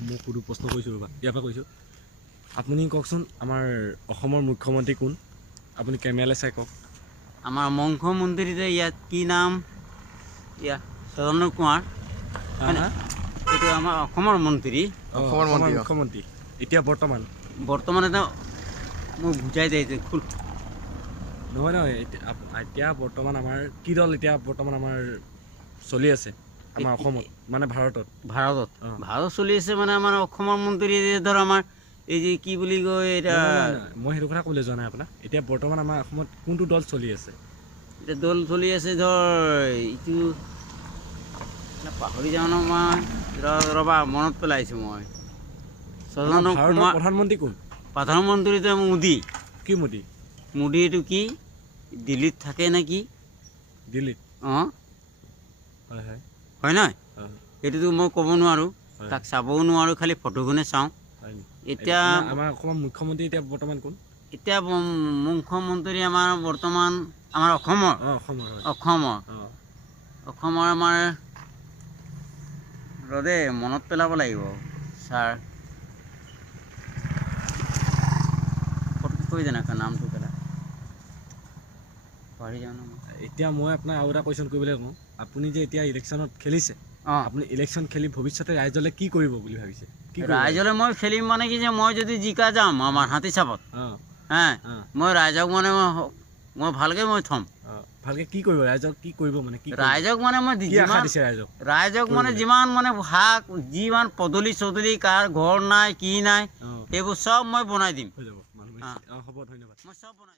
মই সুধো প্ৰশ্ন কৰিছোঁ ৰ'বা ইয়াৰ পৰা কৈছোঁ আপুনি কওকচোন আমাৰ অসমৰ মুখ্যমন্ত্ৰী কোন আপুনি কেমেৰালৈ চাই কওক আমাৰ মুখ্যমন্ত্ৰী যে ইয়াত কি নাম ইয়াত সদানন্দ কুমাৰ এইটো আমাৰ অসমৰ মন্ত্ৰী অসমৰ মুখ্যমন্ত্ৰী এতিয়া বৰ্তমান এটা মই বুজাই দিছোঁ খুল নহয় এতিয়া বৰ্তমান আমাৰ কি দল এতিয়া বৰ্তমান আমাৰ চলি আছে আমাৰ অসমত মানে ভাৰতত চলি আছে মানে আমাৰ অসমৰ মন্ত্ৰী ধৰ আমাৰ এই যে কি বুলি কয় এটা মই সেইটো কথা ক'বলৈ যোৱা নাই আপোনাক এতিয়া বৰ্তমান আমাৰ অসমত কোনটো দল চলি আছে এতিয়া দল চলি আছে ধৰ এইটো পাহৰি যাওঁ ন মই ৰ'বা মনত পেলাইছোঁ মই সদানন্দ কুমাৰ প্ৰধানমন্ত্ৰী কোন প্ৰধানমন্ত্ৰীটো মোদী কি মোদী মোদী এইটো কি দিল্লীত থাকে নেকি দিল্লীত অঁ হয় নহয় সেইটোতো মই ক'ব নোৱাৰোঁ তাক চাবও নোৱাৰোঁ খালি ফটোখনে চাওঁ এতিয়া আমাৰ অসমৰ মুখ্যমন্ত্ৰী এতিয়া বৰ্তমান কোন এতিয়া মুখ্যমন্ত্ৰী আমাৰ বৰ্তমান আমাৰ অসমৰ আমাৰ ৰ'দে মনত পেলাব লাগিব ছাৰ ফটো কৈ যেনেকৈ নামটো পেলাই পাহৰি যাওঁ ন এতিয়া মই আপোনাক আৰু এটা কুৱেশ্যন কৰিবলৈ কওঁ আপুনি যে এতিয়া ইলেকশ্যনত খেলিছে আপুনি ইলেকশ্যন খেলি ভৱিষ্যতে ৰাইজলৈ কি কৰিব বুলি ভাবিছে ৰাইজলৈ মই খেলিম মানে কি যে মই যদি জিকা যাম আমাৰ হাতী চাপত মই ৰাইজক মানে মই ভালকৈ মই থ'ম ভালকৈ কি কৰিব ৰাইজক কি কৰিব মানে কি ৰাইজক মানে মই ৰাইজক মানে যিমান মানে শাক যিমান পদূলি চদূলি কাৰ ঘৰ নাই কি নাই সেইবোৰ চব মই বনাই দিম হৈ যাব হ'ব ধন্যবাদ মই চব বনাই দিম